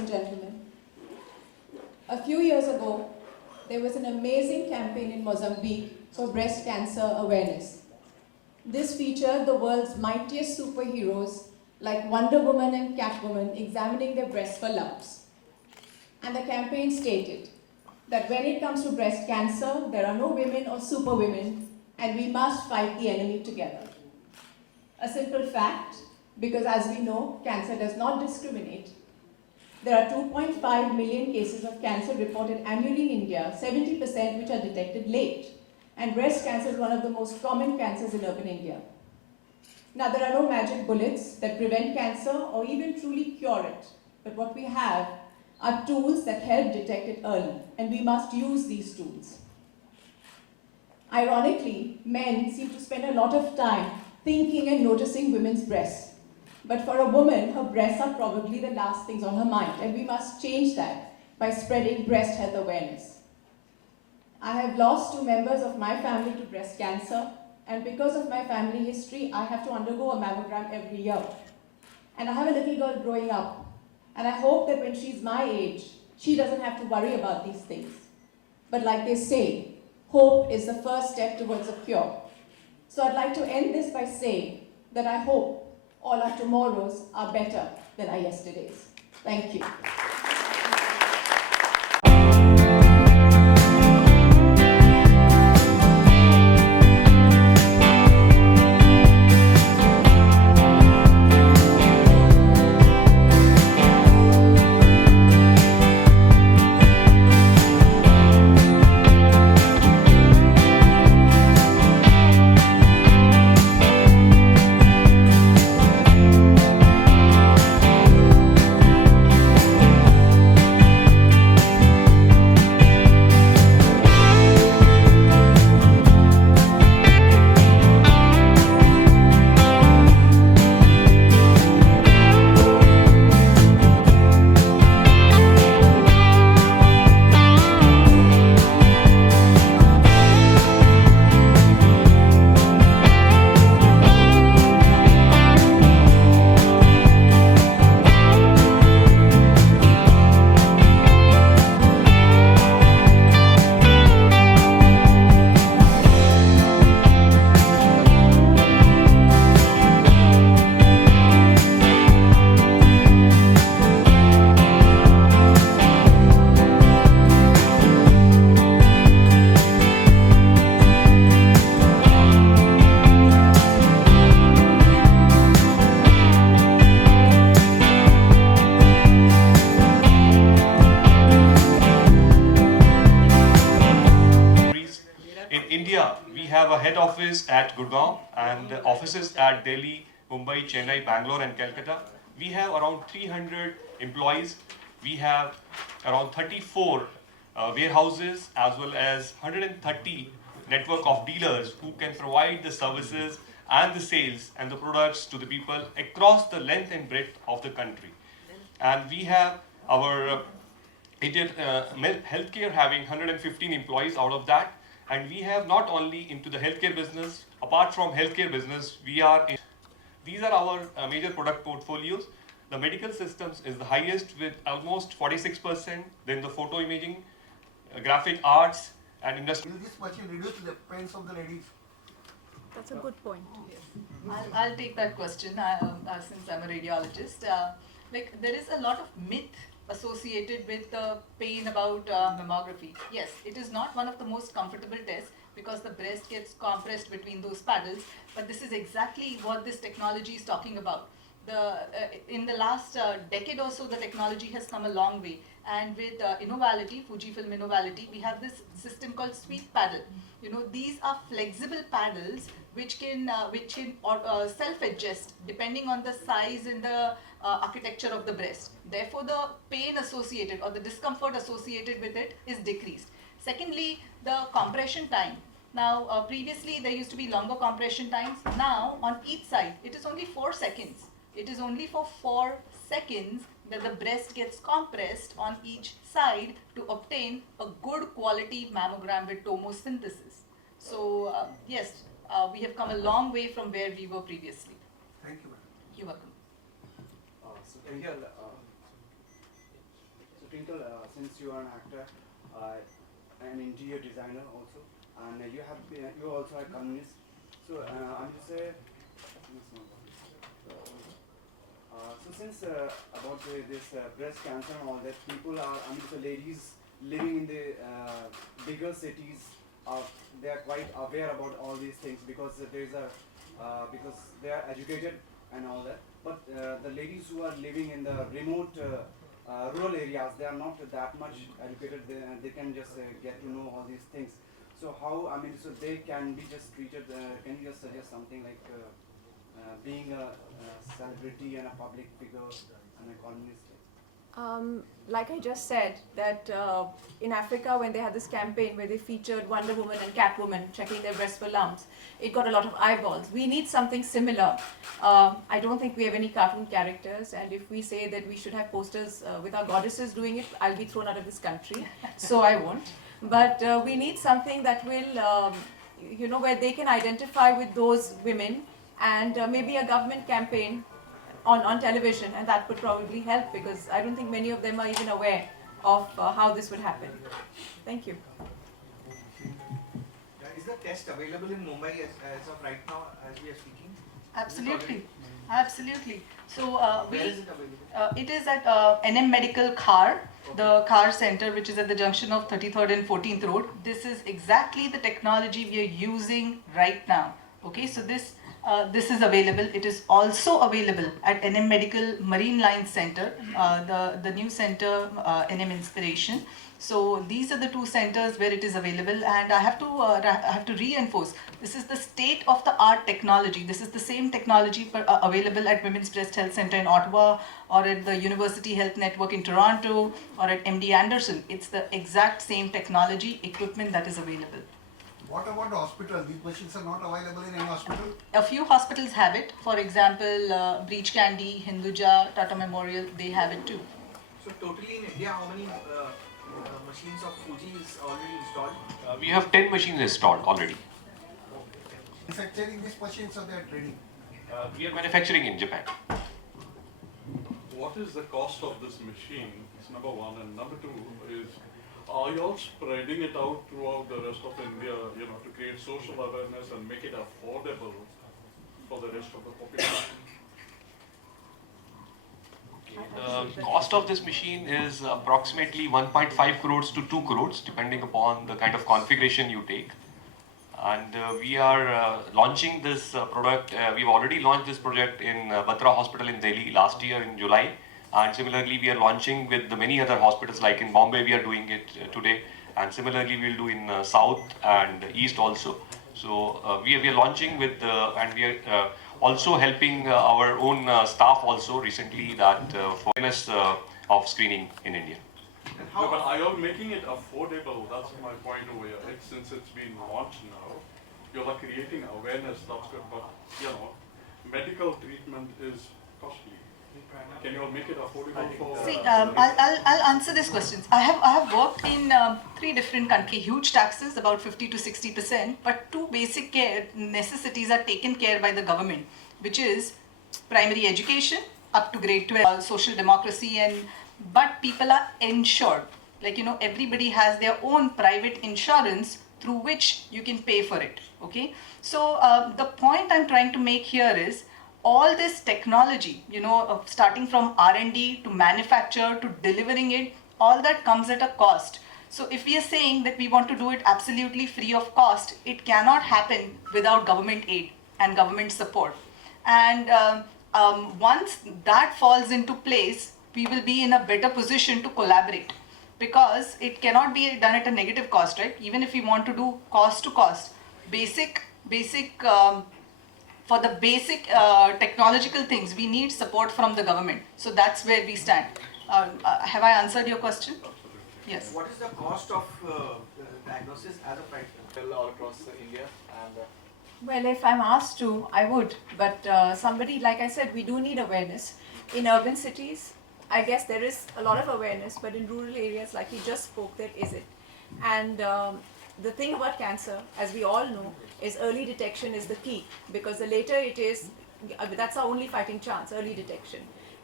and gentlemen. A few years ago, there was an amazing campaign in Mozambique for breast cancer awareness. This featured the world's mightiest superheroes like Wonder Woman and Catwoman examining their breasts for lumps. And the campaign stated that when it comes to breast cancer, there are no women or superwomen, and we must fight the enemy together. A simple fact, because as we know, cancer does not discriminate. There are 2.5 million cases of cancer reported annually in India, 70% which are detected late. And breast cancer is one of the most common cancers in urban India. Now, there are no magic bullets that prevent cancer or even truly cure it. But what we have are tools that help detect it early, and we must use these tools. Ironically, men seem to spend a lot of time thinking and noticing women's breasts. But for a woman, her breasts are probably the last things on her mind, and we must change that by spreading breast health awareness. I have lost 2 members of my family to breast cancer, and because of my family history, I have to undergo a mammogram every year. And I have a little girl growing up, and I hope that when she's my age, she doesn't have to worry about these things. But like they say, hope is the first step towards a cure. So I'd like to end this by saying that I hope all our tomorrows are better than our yesterdays. Thank you. We have a head office at Gurgaon and offices at Delhi, Mumbai, Chennai, Bangalore and Calcutta. We have around 300 employees. We have around 34 warehouses as well as 130 network of dealers who can provide the services and the sales and the products to the people across the length and breadth of the country. And we have our healthcare having 115 employees out of that. And we have not only into the healthcare business, apart from healthcare business, these are our major product portfolios. The medical systems is the highest with almost 46%, then the photo imaging, graphic arts and industry. Will this machine reduce the pains of the ladies? That's a good point. I'll take that question since I'm a radiologist. There is a lot of myth associated with the pain about mammography. Yes, it is not one of the most comfortable tests because the breast gets compressed between those paddles, but this is exactly what this technology is talking about. In the last decade or so, the technology has come a long way, and with Innovality, Fujifilm Innovality, we have this system called sweep paddle. These are flexible paddles which can self-adjust depending on the size and the architecture of the breast. Therefore, the pain associated or the discomfort associated with it is decreased. Secondly, the compression time. Now, previously there used to be longer compression times. Now, on each side, it is only 4 seconds. It is only for 4 seconds that the breast gets compressed on each side to obtain a good quality mammogram with tomosynthesis. So, yes, we have come a long way from where we were previously. Thank you, madam. You're welcome. So here, Twinkle, since you are an actor, an interior designer also, and you also are a columnist. So I'm just say, so since about this breast cancer and all that, people are, so ladies living in the bigger cities, they are quite aware about all these things because because they are educated and all that. But the ladies who are living in the remote rural areas, they are not that much educated. They can just get to know all these things. So how, so they can be just treated, can you just suggest something like being a celebrity and a public figure and a columnist? Like I just said, that in Africa, when they had this campaign where they featured Wonder Woman and Catwoman checking their breasts for lumps, it got a lot of eyeballs. We need something similar. I don't think we have any cartoon characters, and if we say that we should have posters with our goddesses doing it, I'll be thrown out of this country, so I won't. But we need something that will, where they can identify with those women, and maybe a government campaign on television, and that would probably help, because I don't think many of them are even aware of how this would happen. Thank you. Is the test available in Mumbai as of right now, as we are speaking? Absolutely, absolutely. So Where is it available? it is at NM Medical Khar, the Khar Center, which is at the junction of 33rd and 14th Road. This is exactly the technology we are using right now. Okay, so this is available. It is also available at NM Medical Marine Line Center, the new center, NM Inspiration. So these are the two centers where it is available, and I have to reinforce, this is the state-of-the-art technology. This is the same technology available at Women's Breast Health Center in Ottawa, or at the University Health Network in Toronto, or at MD Anderson. It's the exact same technology, equipment that is available. What about the hospital? These machines are not available in any hospital? A few hospitals have it. For example, Breach Candy, Hinduja, Tata Memorial, they have it too. So totally in India, how many machines of Fuji is already installed? We have 10 machines installed already. Manufacturing these machines, or they are trading? We are manufacturing in Japan. What is the cost of this machine? Is number one, and number two is, are you all spreading it out throughout the rest of India, to create social awareness and make it affordable for the rest of the population? The cost of this machine is approximately 1.5 crores to 2 crores, depending upon the kind of configuration you take. And we are launching this product. We've already launched this project in Batra Hospital in Delhi last year in July. And similarly, we are launching with the many other hospitals, like in Bombay, we are doing it today. And similarly, we'll do in South and East also. So we are launching with, and we are also helping our own staff also recently that for awareness of screening in India. No, but are you all making it affordable? That's my point over here. Since it's been launched now, you are creating awareness, that's good, but medical treatment is costly. Can you all make it affordable for? See, I'll answer these questions. I have worked in 3 different countries. Huge taxes, about 50 to 60%, but 2 basic care necessities are taken care by the government, which is primary education up to grade 12, social democracy, but people are insured. Like, everybody has their own private insurance through which you can pay for it. Okay, so the point I'm trying to make here is, all this technology, starting from R&D to manufacture to delivering it, all that comes at a cost. So if we are saying that we want to do it absolutely free of cost, it cannot happen without government aid and government support. And once that falls into place, we will be in a better position to collaborate, because it cannot be done at a negative cost, right? Even if we want to do cost to cost, for the basic technological things, we need support from the government. So that's where we stand. Have I answered your question? Yes. What is the cost of diagnosis as of right now? All across India, and Well, if I'm asked to, I would. But somebody, like I said, we do need awareness. In urban cities, I guess there is a lot of awareness, but in rural areas, like you just spoke, there isn't. And the thing about cancer, as we all know, is early detection is the key, because the later it is, that's our only fighting chance, early detection.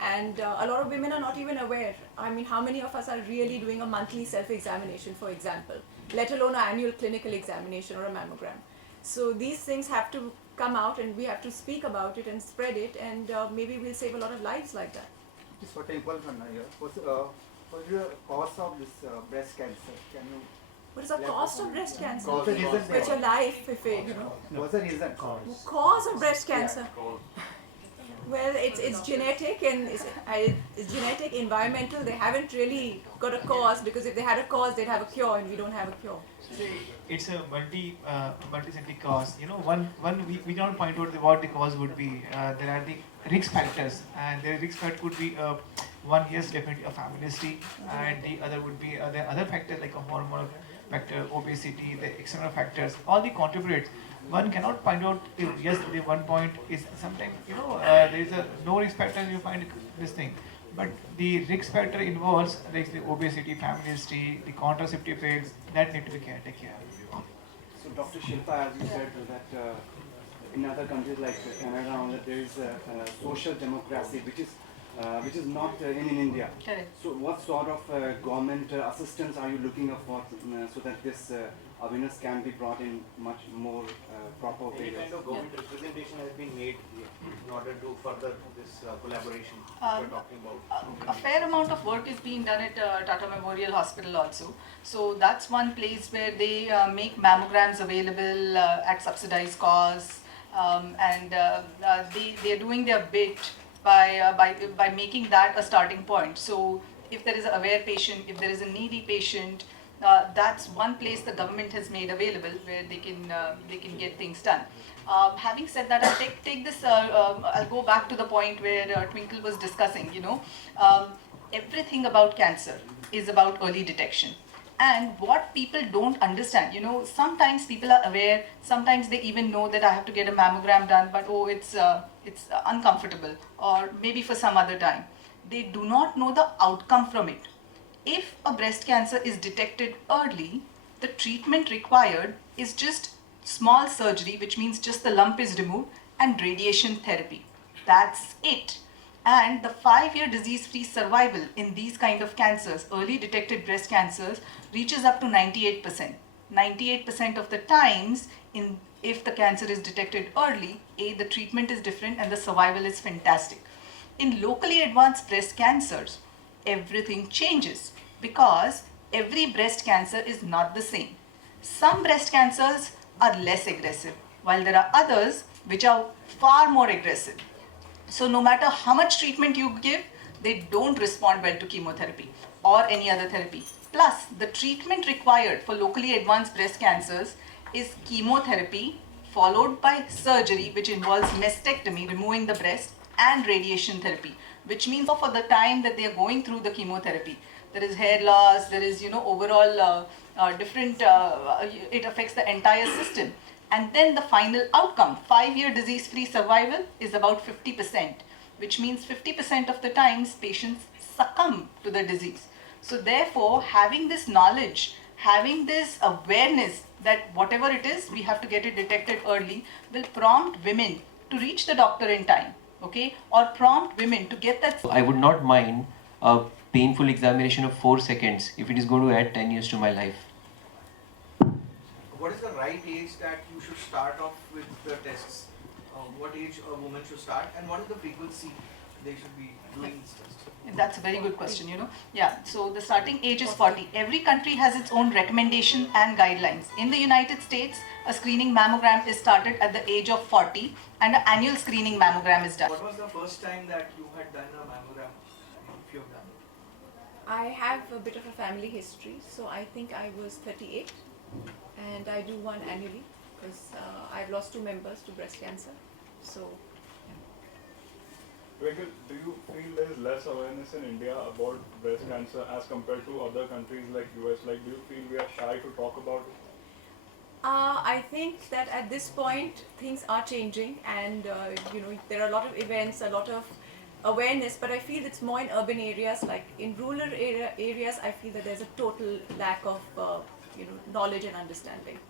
And a lot of women are not even aware. I mean, how many of us are really doing a monthly self-examination, for example, let alone an annual clinical examination or a mammogram? So these things have to come out, and we have to speak about it and spread it, and maybe we'll save a lot of lives like that. Just for Temple Khanna here. What's the cause of this breast cancer? Can you? What is the cost of breast cancer? What's the reason? It's your life, if it, What's the reason? Cause of breast cancer. Well, it's genetic, and it's genetic, environmental. They haven't really got a cause, because if they had a cause, they'd have a cure, and we don't have a cure. It's a multi-centric cause. One we cannot point out what the cause would be. There are the risk factors, and the risk factor could be one, yes, definitely a family history, and the other would be the other factors like a hormonal factor, obesity, the external factors, all the contribute. One cannot point out if yes, the one point is sometimes there is a no risk factor, you find this thing. But the risk factor involves like the obesity, family history, the contraceptive pills that need to be taken care of. So Dr. Shilpa, as you said, that in other countries like Canada, there is a social democracy which is not in India. Correct. So what sort of government assistance are you looking for so that this awareness can be brought in much more proper way? Any kind of government representation has been made in order to further this collaboration we're talking about? A fair amount of work is being done at Tata Memorial Hospital also. So that's one place where they make mammograms available at subsidized costs, and they are doing their bit by making that a starting point. So if there is an aware patient, if there is a needy patient, that's one place the government has made available where they can get things done. Having said that, I'll take this. I'll go back to the point where Twinkle was discussing. Everything about cancer is about early detection. And what people don't understand, sometimes people are aware, sometimes they even know that I have to get a mammogram done, but oh, it's uncomfortable, or maybe for some other time. They do not know the outcome from it. If a breast cancer is detected early, the treatment required is just small surgery, which means just the lump is removed, and radiation therapy. That's it. And the 5-year disease-free survival in these kind of cancers, early detected breast cancers, reaches up to 98%. 98% of the times, if the cancer is detected early, the treatment is different and the survival is fantastic. In locally advanced breast cancers, everything changes because every breast cancer is not the same. Some breast cancers are less aggressive, while there are others which are far more aggressive. So no matter how much treatment you give, they don't respond well to chemotherapy or any other therapy. Plus, the treatment required for locally advanced breast cancers is chemotherapy followed by surgery, which involves mastectomy, removing the breast, and radiation therapy, which means for the time that they are going through the chemotherapy, there is hair loss, there is overall different, it affects the entire system. And then the final outcome, 5-year disease-free survival, is about 50%, which means 50% of the times patients succumb to the disease. So therefore, having this knowledge, having this awareness that whatever it is, we have to get it detected early, will prompt women to reach the doctor in time, okay? Or prompt women to get that. I would not mind a painful examination of 4 seconds if it is going to add 10 years to my life. What is the right age that you should start off with the tests? What age a woman should start, and what is the frequency they should be doing these tests? That's a very good question, Yeah, so the starting age is 40. Every country has its own recommendation and guidelines. In the United States, a screening mammogram is started at the age of 40 and an annual screening mammogram is done. What was the first time that you had done a mammogram, if you have done it? I have a bit of a family history, so I think I was 38, and I do one annually because I've lost 2 members to breast cancer. So. Twinkle, do you feel there is less awareness in India about breast cancer as compared to other countries like US? Like, do you feel we are shy to talk about it? I think that at this point things are changing, and there are a lot of events, a lot of awareness, but I feel it's more in urban areas. Like in rural areas, I feel that there's a total lack of knowledge and understanding.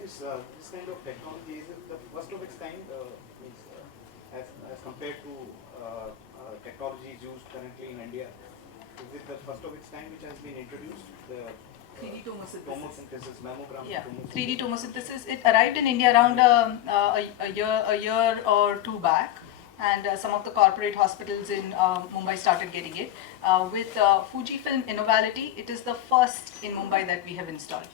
This kind of technology, is it the first of its kind? as compared to technologies used currently in India? Is it the first of its kind which has been introduced? The 3D tomosynthesis, mammography Yeah, tomosynthesis? 3D tomosynthesis. It arrived in India around a year or two back, and some of the corporate hospitals in Mumbai started getting it. With Fujifilm Innovality, it is the first in Mumbai that we have installed.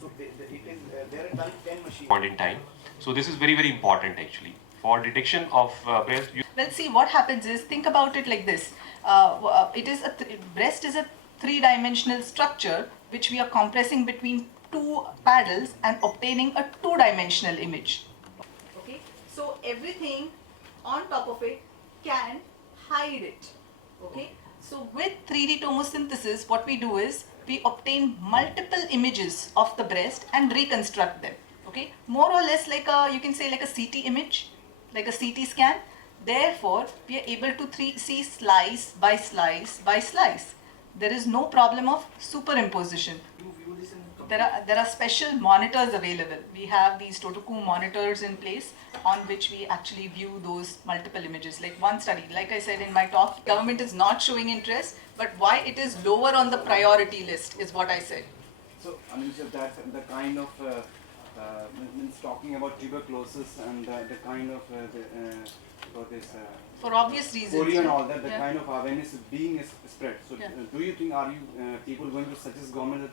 So there are 10 machines. Point in time. So this is very, very important actually. For detection of breast, Well, see, what happens is, think about it like this. Breast is a three-dimensional structure which we are compressing between two paddles and obtaining a two-dimensional image. Okay, so everything on top of it can hide it. Okay, so with 3D tomosynthesis, what we do is we obtain multiple images of the breast and reconstruct them. Okay, more or less like you can say like a CT image, like a CT scan. Therefore, we are able to see slice by slice by slice. There is no problem of superimposition. You view this in There are special monitors available. We have these Totoku monitors in place on which we actually view those multiple images. Like one study, like I said in my talk, government is not showing interest, but why it is lower on the priority list is what I said. So, I mean, so that the kind of means talking about tuberculosis and the kind of for this For obvious reasons. polio and all that, the Yeah. kind of awareness is being spread. So, Yeah. do you think are you people going to suggest government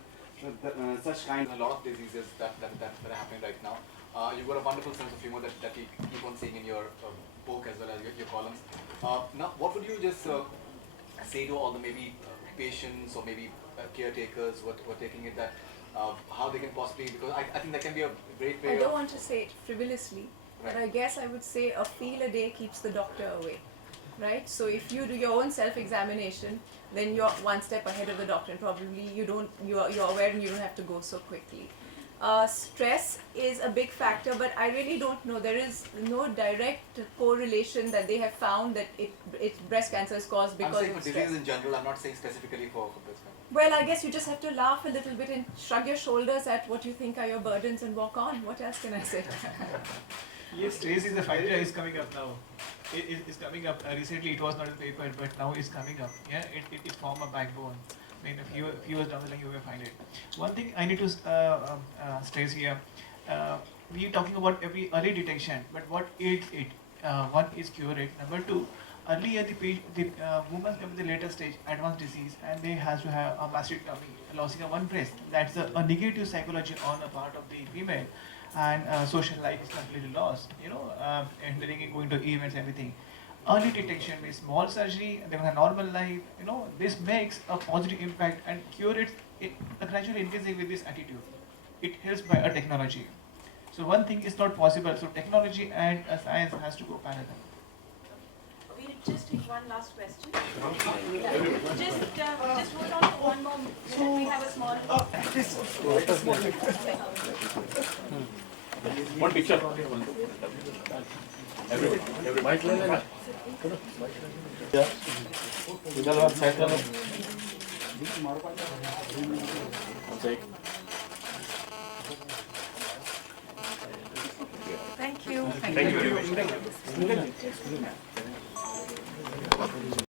that such kind a lot of diseases that are happening right now. You've got a wonderful sense of humor that we keep on seeing in your book as well as your columns. Now, what would you just say to all the maybe patients or maybe caretakers who are taking it that how they can possibly, because I think that can be a great way I don't of... want to say it frivolously, but I guess I would say a feel a day keeps the doctor away, right? So if you do your own self-examination, then you're one step ahead of the doctor, and probably you're aware and you don't have to go so quickly. Stress is a big factor, but I really don't know. There is no direct correlation that they have found that breast cancer is caused I'm because saying for of stress. diseases in general, I'm not saying specifically for breast cancer. Well, I guess you just have to laugh a little bit and shrug your shoulders at what you think are your burdens and walk on. What else can I say? Yes, stress is a factor is coming up now. It's coming up. Recently it was not in the paper, but now it's coming up. Yeah, it form a backbone. I mean, a few years down the line you will find it. One thing I need to stress here, we are talking about every early detection, but what aids it? One is cure it. Number two, earlier the woman come in the later stage, advanced disease, and they has to have a mastectomy, losing of one breast. That's a negative psychology on the part of the female, and social life is completely lost. You know, entering, going to events, everything. Early detection means small surgery, they have a normal life. You know, this makes a positive impact and cure it gradually increasing with this attitude. It helps by a technology. So one thing is not possible. So technology and science has to go parallel. We'll just take one last question. Yeah. Just hold on for one more minute. We have a small. One picture. Thank you. thank you very much.